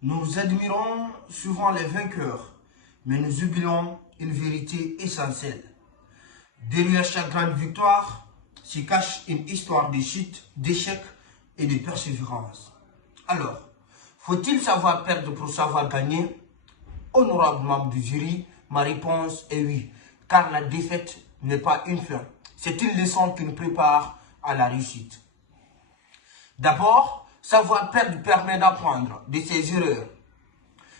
Nous admirons souvent les vainqueurs, mais nous oublions une vérité essentielle. Derrière chaque grande victoire se cache une histoire de chute, d'échec et de persévérance. Alors, faut-il savoir perdre pour savoir gagner? Honorable membre du jury, ma réponse est oui, car la défaite n'est pas une fin. C'est une leçon qui nous prépare à la réussite. D'abord, savoir perdre permet d'apprendre de ses erreurs.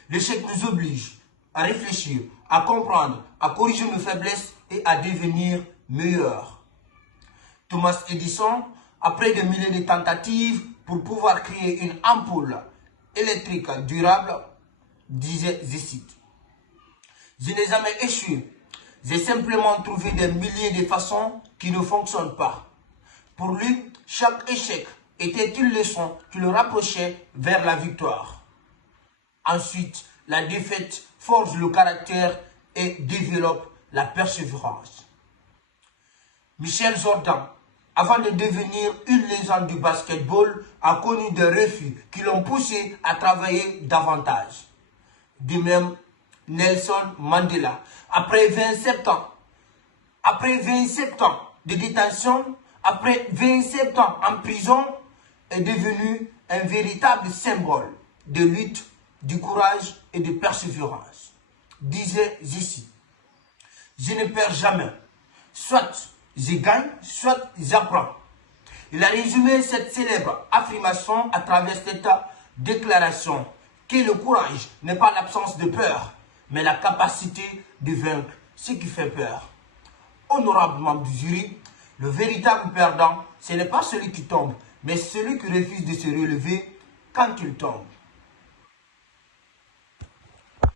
L'échec nous oblige à réfléchir, à comprendre, à corriger nos faiblesses et à devenir meilleurs. Thomas Edison, après des milliers de tentatives pour pouvoir créer une ampoule électrique durable, disait, je cite, « Je n'ai jamais échoué. J'ai simplement trouvé des milliers de façons qui ne fonctionnent pas. » Pour lui, chaque échec était une leçon qui le rapprochait vers la victoire. Ensuite, la défaite forge le caractère et développe la persévérance. Michel Jordan, avant de devenir une légende du basketball, a connu des refus qui l'ont poussé à travailler davantage. De même, Nelson Mandela, après 27 ans de détention, après 27 ans en prison, est devenu un véritable symbole de lutte, de courage et de persévérance. Disait ici, je ne perds jamais, soit je gagne, soit j'apprends. Il a résumé cette célèbre affirmation à travers cette déclaration que le courage n'est pas l'absence de peur, mais la capacité de vaincre ce qui fait peur. Honorable membre du jury, le véritable perdant, ce n'est pas celui qui tombe, mais celui qui refuse de se relever quand il tombe.